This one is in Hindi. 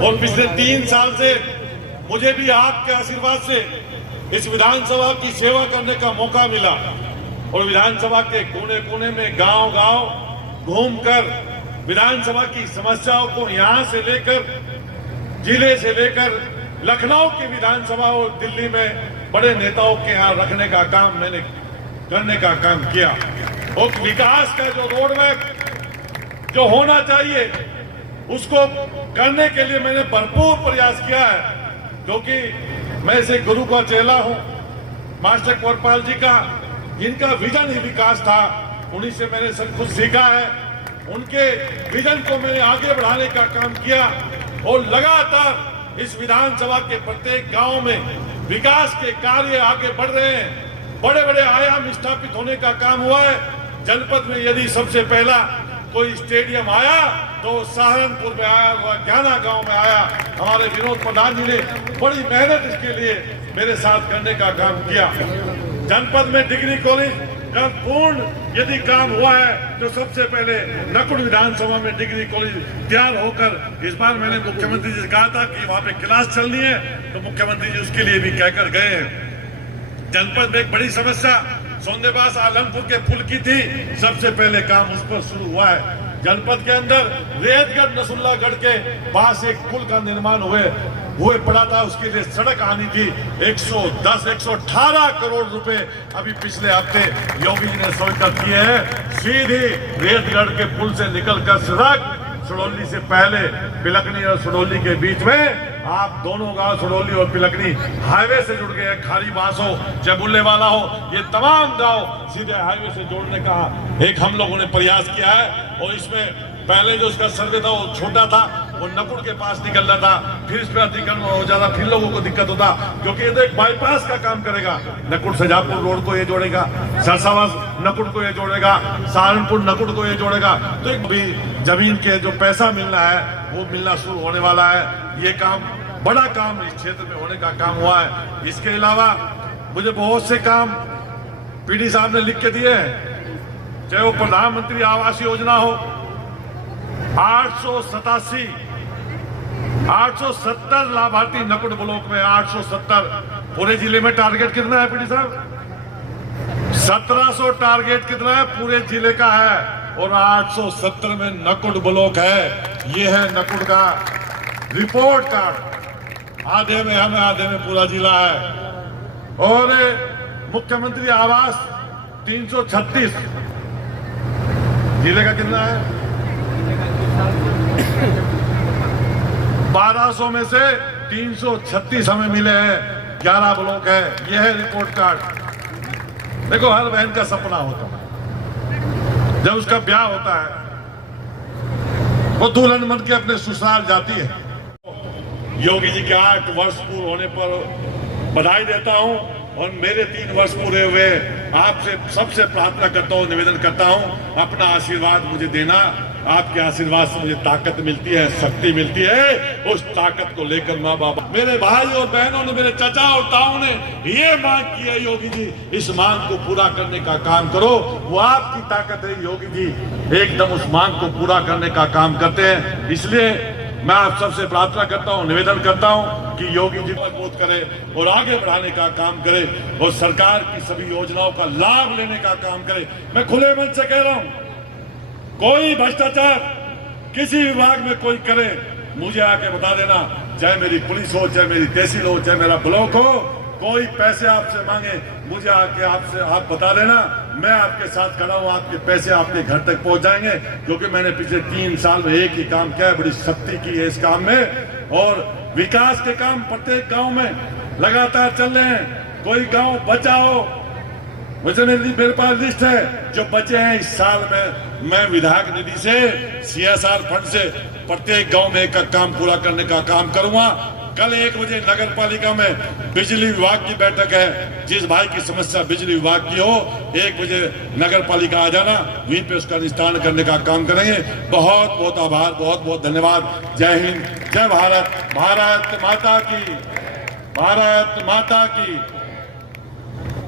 और पिछले 3 साल से मुझे भी आपके आशीर्वाद से इस विधानसभा की सेवा करने का मौका मिला और विधानसभा के कोने कोने में गांव गांव घूमकर विधानसभा की समस्याओं को यहां से लेकर जिले से लेकर लखनऊ की विधानसभा और दिल्ली में बड़े नेताओं के यहाँ रखने का काम मैंने करने का काम किया। और विकास का जो रोड मैप जो होना चाहिए उसको करने के लिए मैंने भरपूर प्रयास किया है, क्योंकि मैं ऐसे गुरु का चेला हूं मास्टर कोरपाल जी का, जिनका विजन ही विकास था। उन्हीं से मैंने सब कुछ सीखा है। उनके विजन को मैंने आगे बढ़ाने का काम किया और लगातार इस विधानसभा के प्रत्येक गांव में विकास के कार्य आगे बढ़ रहे हैं। बड़े बड़े आयाम स्थापित होने का काम हुआ है। जनपद में यदि सबसे पहला कोई स्टेडियम आया तो सहारनपुर में आया, ज्ञाना गांव में आया। हमारे विनोद प्रधान जी ने बड़ी मेहनत इसके लिए मेरे साथ करने का काम किया। जनपद में डिग्री कॉलेज का पूर्ण यदि काम हुआ है तो सबसे पहले नकुड़ विधानसभा में डिग्री कॉलेज तैयार होकर इस बार मैंने मुख्यमंत्री जी से कहा था कि वहां पे क्लास चलनी है, तो मुख्यमंत्री जी उसके लिए भी कहकर गए हैं। जनपद में एक बड़ी समस्या सोंदेबास आलमपुर के पुल की थी, सबसे पहले काम उस पर शुरू हुआ है। जनपद के अंदर रेतगढ़ नसुल्लागढ़ के पास एक पुल का निर्माण हुए पड़ा था, उसके लिए सड़क आनी थी। 118 करोड़ रुपए अभी पिछले हफ्ते योगी जी ने स्वीकृत किए हैं। सीधी रेतगढ़ के पुल से निकलकर सड़क सुडौली से पहले पिलकनी और सुडौली के बीच में आप दोनों गांव सुडौली और पिलकनी हाईवे से जुड़ गए। खारी बास हो चाहे बुल्ले वाला हो, ये तमाम गांव सीधे हाईवे से जोड़ने का एक हम लोगों ने प्रयास किया है। और इसमें पहले जो उसका सर्वे था वो छोटा था, वो नकुड़ के पास निकल रहा था, फिर इस पर अतिक्रमण हो जाता, फिर लोगों को दिक्कत होता, क्योंकि ये तो एक बाईपास का काम करेगा। नकुड़ सजापुर रोड को ये जोड़ेगा, सरसावास नकुड़ को ये जोड़ेगा, सहारनपुर नकुड़ को ये जोड़ेगा। तो एक भी जमीन के जो पैसा मिलना है वो मिलना शुरू होने वाला है। ये काम बड़ा काम इस क्षेत्र में होने का काम हुआ है। इसके अलावा मुझे बहुत से काम पीडी साहब ने लिख के दिए हैं, चाहे वो प्रधानमंत्री आवास योजना हो, 870 लाभार्थी नकुड़ ब्लॉक में, 870। पूरे जिले में टारगेट कितना है पीडी साहब? 1700 टारगेट कितना है पूरे जिले का है, और 870 में नकुड़ ब्लॉक है। ये है नकुड़ का रिपोर्ट कार्ड। आधे में हमें, आधे में पूरा जिला है। और मुख्यमंत्री आवास 336, जिले का कितना है? 1200 में से 336 हमें मिले हैं, 11 ब्लॉक है। यह है रिपोर्ट कार्ड। देखो, हर बहन का सपना होता है जब उसका ब्याह होता है, वो दुल्हन बन के अपने ससुराल जाती है। योगी जी के 8 वर्ष पूरे होने पर बधाई देता हूं, और मेरे 3 वर्ष पूरे हुए आपसे सबसे प्रार्थना करता हूं, निवेदन करता हूं, अपना आशीर्वाद मुझे देना। आपके आशीर्वाद से मुझे ताकत मिलती है, शक्ति मिलती है। उस ताकत को लेकर माँ बाबा, मेरे भाई और बहनों ने, मेरे चाचा और ताऊ ने ये मांग की है, योगी जी इस मांग को पूरा करने का काम करो। वो आपकी ताकत है योगी जी, एकदम उस मांग को पूरा करने का काम करते हैं। इसलिए मैं आप सबसे प्रार्थना करता हूं, निवेदन करता हूं कि योगी जी मजबूत करे और आगे बढ़ाने का काम करे, और सरकार की सभी योजनाओं का लाभ लेने का काम करे। मैं खुले मन से कह रहा हूं, कोई भ्रष्टाचार किसी विभाग में कोई करे, मुझे आके बता देना। चाहे मेरी पुलिस हो, चाहे मेरी तहसील हो, चाहे मेरा ब्लॉक हो, कोई पैसे आपसे मांगे, मुझे आके आप बता देना। मैं आपके साथ खड़ा हूं, आपके पैसे आपके घर तक पहुंच जाएंगे, क्योंकि मैंने पिछले 3 साल में एक ही काम किया है, बड़ी शक्ति की है इस काम में। और विकास के काम प्रत्येक गांव में लगातार चल रहे हैं। कोई गांव बचा हो, मुझे मेरे पास लिस्ट है जो बचे हैं इस साल में, मैं विधायक निधि से, CSR फंड से प्रत्येक गांव में एक काम पूरा करने का काम करूंगा। कल 1 बजे नगर पालिका में बिजली विभाग की बैठक है। जिस भाई की समस्या बिजली विभाग की हो, 1 बजे नगर पालिका आ जाना, वहीं पे उसका निस्तारण करने का काम करेंगे। बहुत बहुत आभार, बहुत बहुत धन्यवाद। जय हिंद, जय भारत, भारत माता की, भारत माता की।